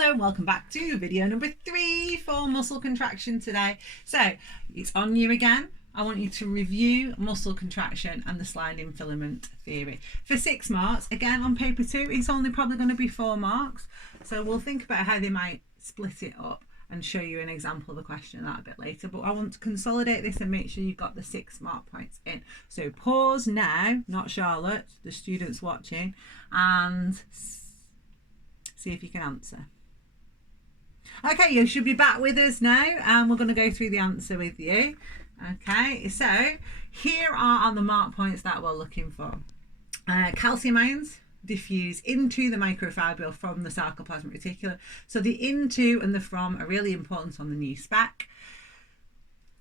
Hello and welcome back to video number 3 for muscle contraction today. So it's on you again. I want you to review muscle contraction and the sliding filament theory. For 6 marks, again on paper 2, it's only probably going to be 4 marks. So we'll think about how they might split it up and show you an example of a question that a bit later. But I want to consolidate this and make sure you've got the 6 mark points in. So pause now, not Charlotte, the students watching, and see if you can answer. Okay, you should be back with us now and we're going to go through the answer with you. Okay, so here are the mark points that we're looking for. Calcium ions diffuse into the microfibril from the sarcoplasmic reticulum. So the into and the from are really important on the new spec.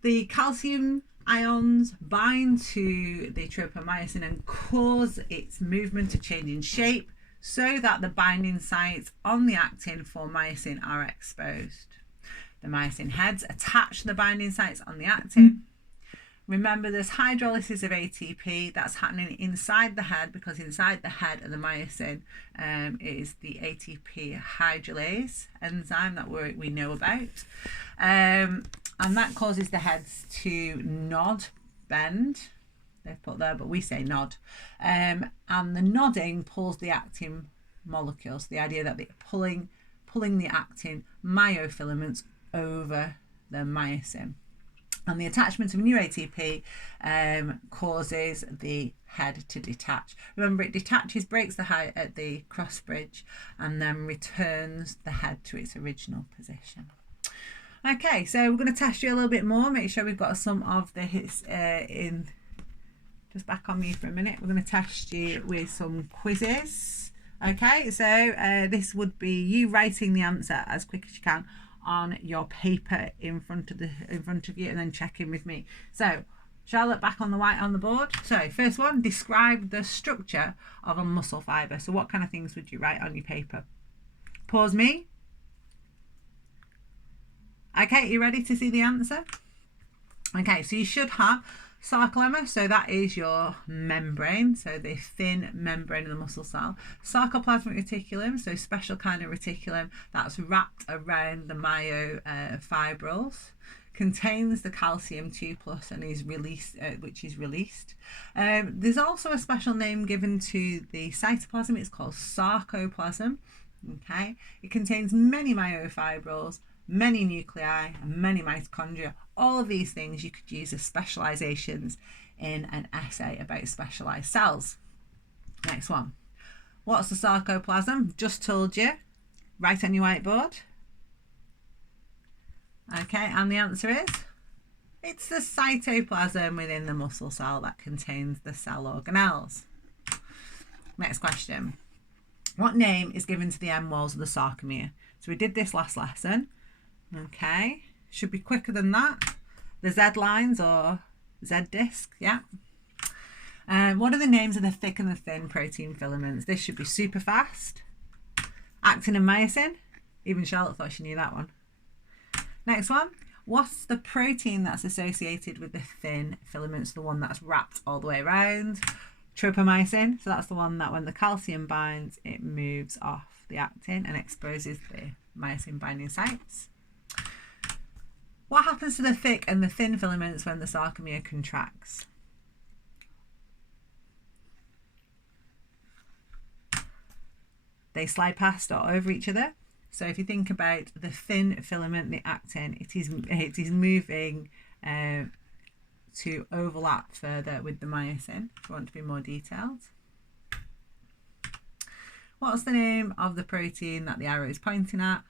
The calcium ions bind to the tropomyosin and cause its movement to change in shape, so that the binding sites on the actin for myosin are exposed. The myosin heads attach the binding sites on the actin. Remember, there's hydrolysis of ATP that's happening inside the head, because inside the head of the myosin is the ATP hydrolase enzyme that we know about. And that causes the heads to nod, bend. They've put there, but we say nod. And the nodding pulls the actin molecules. The idea that they're pulling the actin myofilaments over the myosin. And the attachment of new ATP causes the head to detach. Remember, it detaches, breaks the height at the cross bridge, and then returns the head to its original position. Okay, so we're going to test you a little bit more. Make sure we've got some of the hits in. Just back on me for a minute. We're going to test you with some quizzes. Okay, so this would be you writing the answer as quick as you can on your paper in front of you, and then checking with me. So Charlotte, back on the white on the board. So first one, describe the structure of a muscle fibre. So what kind of things would you write on your paper? Pause me. Okay, you ready to see the answer? Okay, so you should have sarcolemma, so that is your membrane, so the thin membrane of the muscle cell. Sarcoplasmic reticulum, so special kind of reticulum that's wrapped around the myofibrils, contains the calcium 2+ and is released, which is released. There's also a special name given to the cytoplasm. It's called sarcoplasm. Okay, it contains many myofibrils, many nuclei, and many mitochondria. All of these things you could use as specializations in an essay about specialized cells. Next one. What's the sarcoplasm? Just told you. Write on your whiteboard. Okay, and the answer is, it's the cytoplasm within the muscle cell that contains the cell organelles. Next question. What name is given to the end walls of the sarcomere? So we did this last lesson. Okay, should be quicker than that. The Z lines or Z disc, yeah. What are the names of the thick and the thin protein filaments? This should be super fast. Actin and myosin. Even Charlotte thought she knew that one. Next one. What's the protein that's associated with the thin filaments, the one that's wrapped all the way around? Tropomyosin. So that's the one that when the calcium binds, it moves off the actin and exposes the myosin binding sites. What happens to the thick and the thin filaments when the sarcomere contracts? They slide past or over each other. So if you think about the thin filament, the actin, it is moving to overlap further with the myosin, if you want to be more detailed. What's the name of the protein that the arrow is pointing at?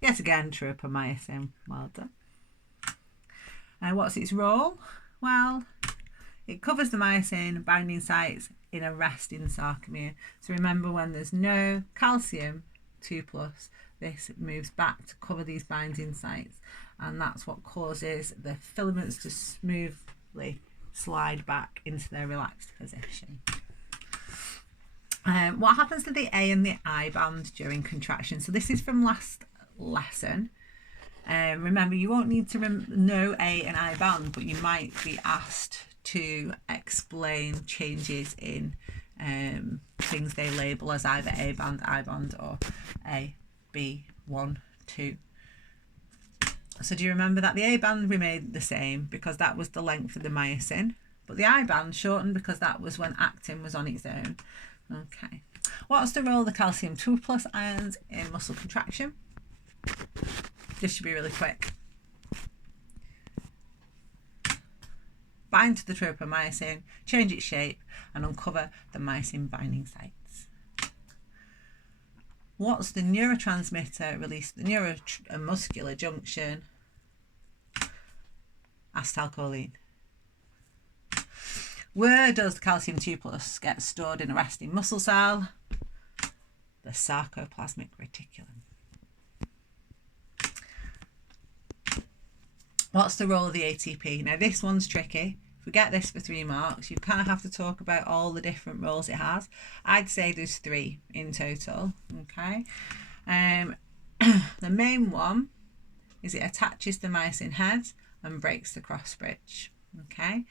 Yet again, tropomyosin. Well done. What's its role? Well, it covers the myosin binding sites in a resting sarcomere. So remember, when there's no calcium 2+, this moves back to cover these binding sites, and that's what causes the filaments to smoothly slide back into their relaxed position. What happens to the A and the I band during contraction? So this is from last lesson. Remember, you won't need to know A and I band, but you might be asked to explain changes in things they label as either A band, I band, or A B, 1, 2. So do you remember that the A band remained the same because that was the length of the myosin, but the I band shortened because that was when actin was on its own. Okay. What's the role of the calcium 2+ ions in muscle contraction? This should be really quick. Bind to the tropomyosin, change its shape, and uncover the myosin binding sites. What's the neurotransmitter released at the neuromuscular junction? Acetylcholine. Where does the calcium 2+ get stored in a resting muscle cell? The sarcoplasmic reticulum. What's the role of the ATP? Now this one's tricky. If we get this for 3 marks, you kind of have to talk about all the different roles it has. I'd say there's 3 in total. Okay. The main one is it attaches the myosin head and breaks the cross bridge. Okay.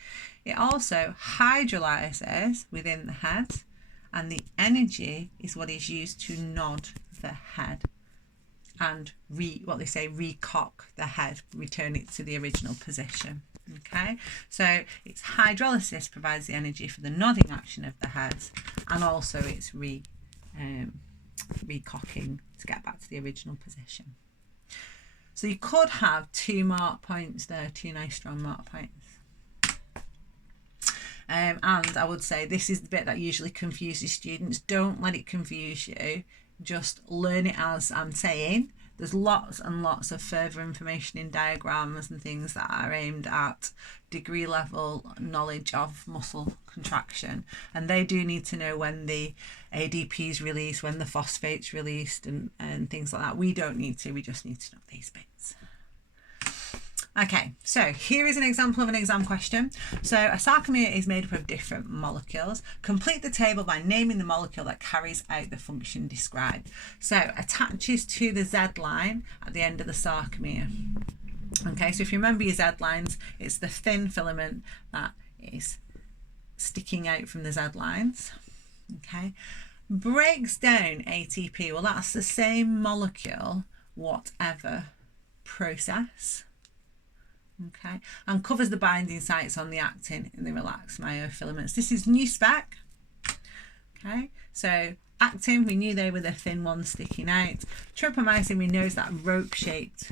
It also hydrolyzes within the head, and the energy is what is used to nod the head and recock the head, return it to the original position. Okay, so its hydrolysis provides the energy for the nodding action of the head, and also its recocking to get back to the original position. So you could have 2 mark points there, 2 nice strong mark points. And I would say this is the bit that usually confuses students. Don't let it confuse you. Just learn it as I'm saying. There's lots and lots of further information in diagrams and things that are aimed at degree level knowledge of muscle contraction. And they do need to know when the ADP is released, when the phosphate's released, and things like that. We don't need to, we just need to know these bits. Okay, so here is an example of an exam question. So a sarcomere is made up of different molecules. Complete the table by naming the molecule that carries out the function described. So attaches to the Z line at the end of the sarcomere. Okay, so if you remember your Z lines, it's the thin filament that is sticking out from the Z lines. Okay, breaks down ATP. Well, that's the same molecule, whatever process. Okay, and covers the binding sites on the actin in the relaxed myofilaments. This is new spec. Okay, so actin, we knew they were the thin ones sticking out. Tropomyosin, we know is that rope-shaped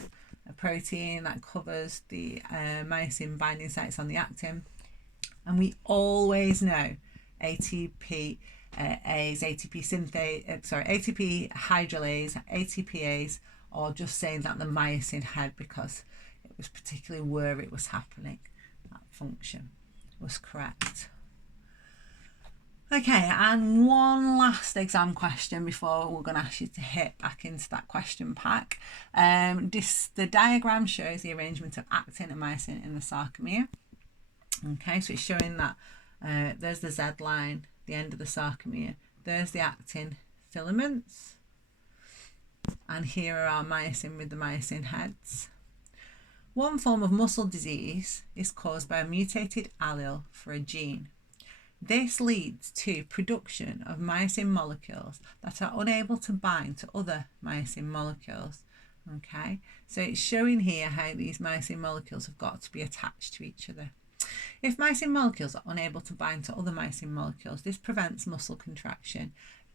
protein that covers the myosin binding sites on the actin. And we always know ATP ATP hydrolase, ATPase, or just saying that the myosin head because it was particularly where it was happening. That function was correct. Okay, and one last exam question before we're going to ask you to hit back into that question pack. The diagram shows the arrangement of actin and myosin in the sarcomere. Okay, so it's showing that there's the Z line, the end of the sarcomere. There's the actin filaments. And here are our myosin with the myosin heads. One form of muscle disease is caused by a mutated allele for a gene. This leads to production of myosin molecules that are unable to bind to other myosin molecules. Okay, so it's showing here how these myosin molecules have got to be attached to each other. If myosin molecules are unable to bind to other myosin molecules, this prevents muscle contraction.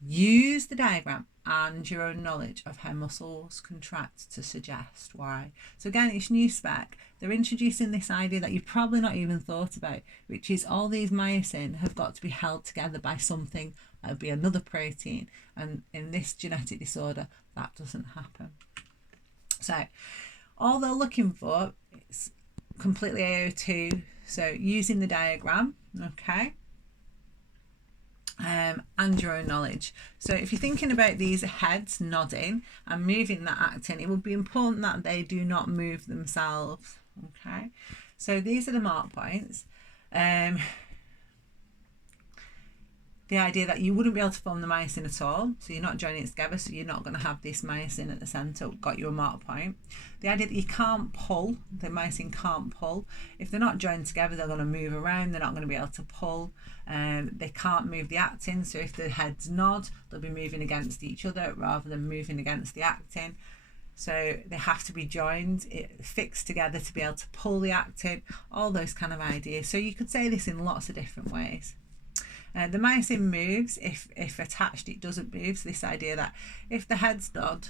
Use the diagram and your own knowledge of how muscles contract to suggest why. So again, it's new spec. They're introducing this idea that you've probably not even thought about, which is all these myosin have got to be held together by something. That would be another protein. And in this genetic disorder, that doesn't happen. So all they're looking for is completely AO2. So using the diagram, okay, and your own knowledge. So if you're thinking about these heads nodding and moving that actin, it would be important that they do not move themselves. Okay, so these are the mark points. the idea that you wouldn't be able to form the myosin at all, so you're not joining it together, so you're not going to have this myosin at the centre, got you a mark point. The idea that you can't pull, the myosin can't pull. If they're not joined together, they're going to move around, they're not going to be able to pull. They can't move the actin, so if the heads nod, they'll be moving against each other rather than moving against the actin. So they have to be joined, fixed together to be able to pull the actin, all those kind of ideas. So you could say this in lots of different ways. The myosin moves if attached, it doesn't move. So this idea that if the heads nod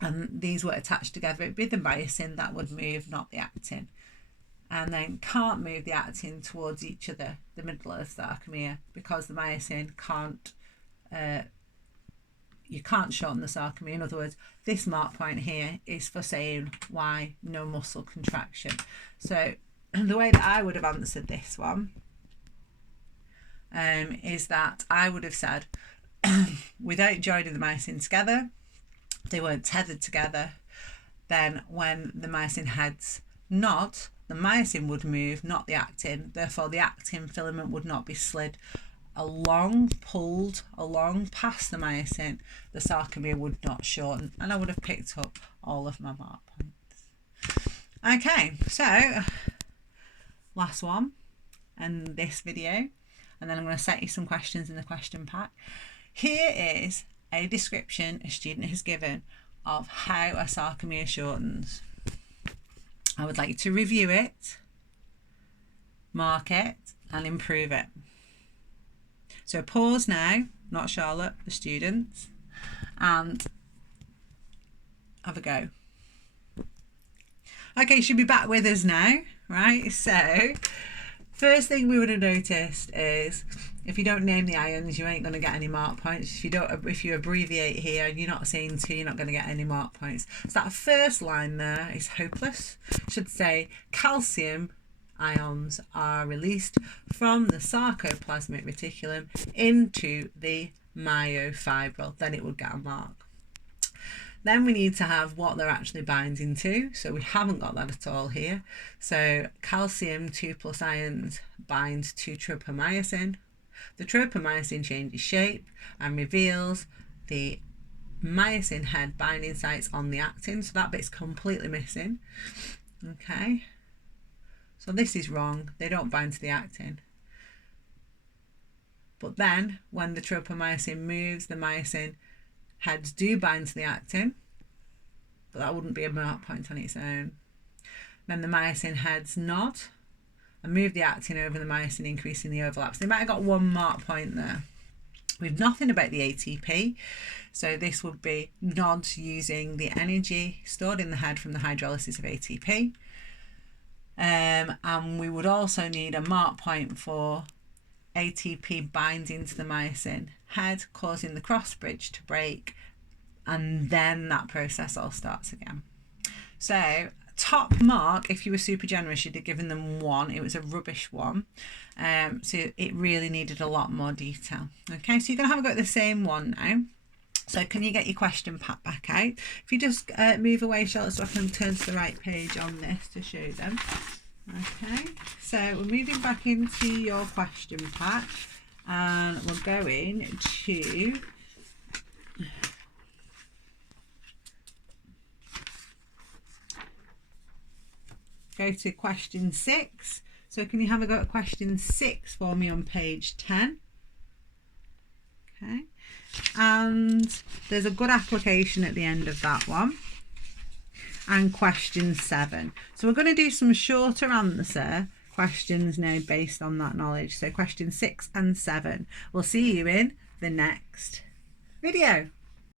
and these were attached together, it'd be the myosin that would move, not the actin. And then can't move the actin towards each other, the middle of the sarcomere, because the myosin can't, you can't shorten the sarcomere. In other words, this mark point here is for saying why no muscle contraction. So the way that I would have answered this one is that I would have said, without joining the myosin together, they weren't tethered together, then when the myosin heads nod, the myosin would move, not the actin. Therefore, the actin filament would not be slid along, pulled along past the myosin. The sarcomere would not shorten, and I would have picked up all of my mark points. Okay, so last one in this video, and then I'm going to set you some questions in the question pack. Here is a description a student has given of how a sarcomere shortens. I would like you to review it, mark it, and improve it. So pause now, not Charlotte, the students, and have a go. Okay, you should be back with us now, right? So first thing we would have noticed is if you don't name the ions, you ain't going to get any mark points. If you abbreviate here and you're not saying 2, you're not going to get any mark points. So that first line there is hopeless. It should say calcium ions are released from the sarcoplasmic reticulum into the myofibril. Then it would get a mark. Then we need to have what they're actually binding to. So we haven't got that at all here. So calcium 2+ ions binds to tropomyosin. The tropomyosin changes shape and reveals the myosin head binding sites on the actin. So that bit's completely missing. Okay. So this is wrong. They don't bind to the actin. But then when the tropomyosin moves, the myosin heads do bind to the actin, but that wouldn't be a mark point on its own. Then the myosin heads nod and move the actin over the myosin, increasing the overlaps. They might have got 1 mark point there. We've nothing about the ATP, so this would be nods using the energy stored in the head from the hydrolysis of ATP. And we would also need a mark point for ATP binding to the myosin head, causing the cross bridge to break, and then that process all starts again. So top mark, if you were super generous, you'd have given them 1. It was a rubbish one. So it really needed a lot more detail. Okay, so you're going to have a go at the same one now. So can you get your question pack back out? If you just move away, Charlotte, so I can turn to the right page on this to show them. Okay, so we're moving back into your question pack, and we're going to go to question 6. So can you have a go at question 6 for me on page 10? Okay, and there's a good application at the end of that one. And question 7. So we're going to do some shorter answer questions now based on that knowledge. So question 6 and 7. We'll see you in the next video.